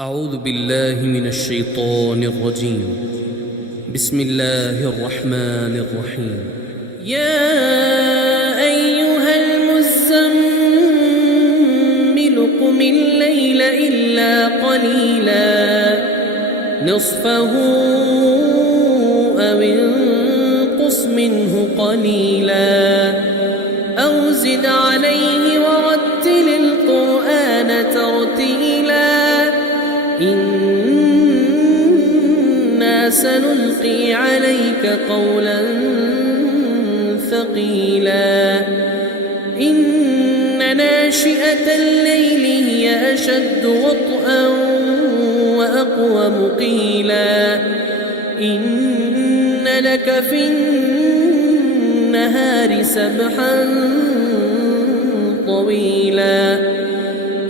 أعوذ بالله من الشيطان الرجيم. بسم الله الرحمن الرحيم. يا أيها المزمل قم الليل إلا قليلا نصفه أو انقص منه قليلا أو زد عليه ورتل القرآن ترتيلا إنا سنلقي عليك قولا ثقيلا إن ناشئة الليل هي أشد وطئا وأقوم قيلا إن لك في النهار سبحا طويلا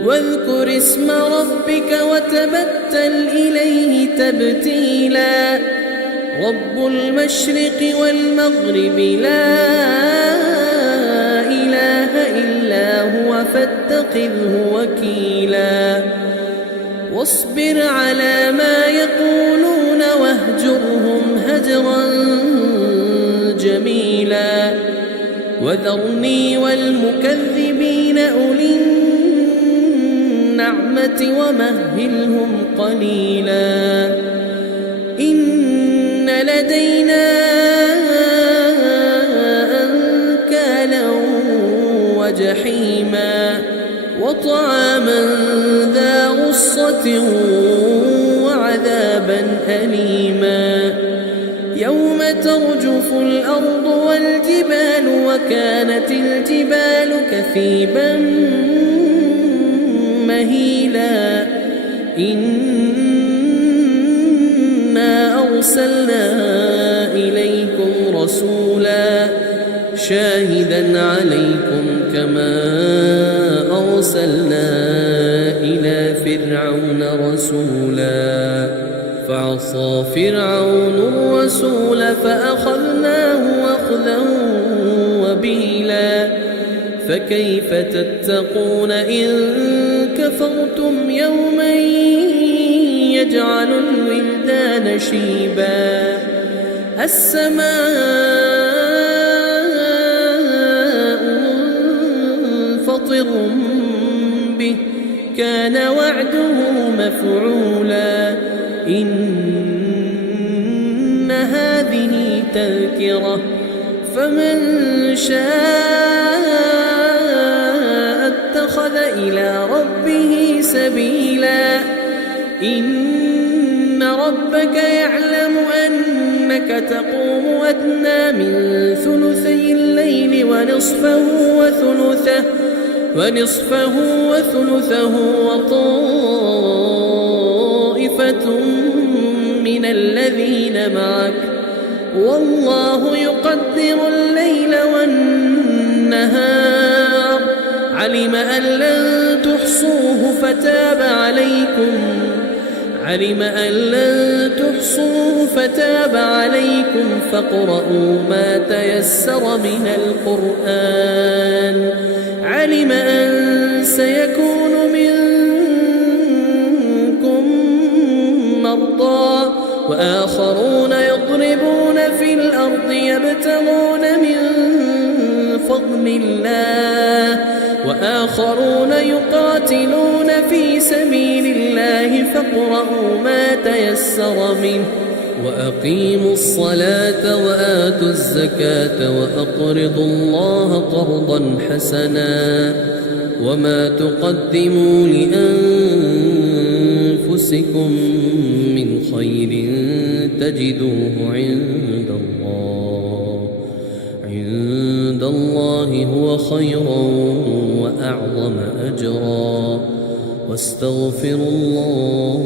واذكر اسم ربك وتبتل إليه تبتيلا رب المشرق والمغرب لا إله إلا هو فاتخذه وكيلا واصبر على ما يقولون واهجرهم هجرا جميلا وذرني والمكذبين أولي النعمة ومهلهم قليلا إن لدينا أنكالا وجحيما وطعاما ذا غصة وعذابا أليما يوم ترجف الأرض والجبال وكانت الجبال كثيبا مهيلا إنا أرسلنا إليكم رسولا شاهدا عليكم كما أرسلنا إلى فرعون رسولا فعصى فرعون الرسول فأخذناه أخذا وبيلا فكيف تتقون إن كفرتم يوما يجعل الولدان شيبا السماء منفطر به كان وعده مفعولا إن هذه تذكرة فمن شاء اتخذ إلى ربه سبيلا إن ربك يعلم أنك تقوم أدنى من ثلثي الليل ونصفه وثلثه وطائفة من الذين معك والله يقدر الليل والنهار علم أن لن تحصوه فتاب عليكم فاقرؤوا ما تيسر من القرآن علم أن سيكون منكم مرضى وآخرون يضربون في الأرض يبتغون من فضل الله وآخرون يقاتلون في سبيل الله فاقرؤوا ما تيسر منه وأقيموا الصلاة وآتوا الزكاة وأقرضوا الله قرضا حسنا وما تقدموا لأنفسكم من خير تجدوه عند الله هو خيرا وأعظم أجرا واستغفروا الله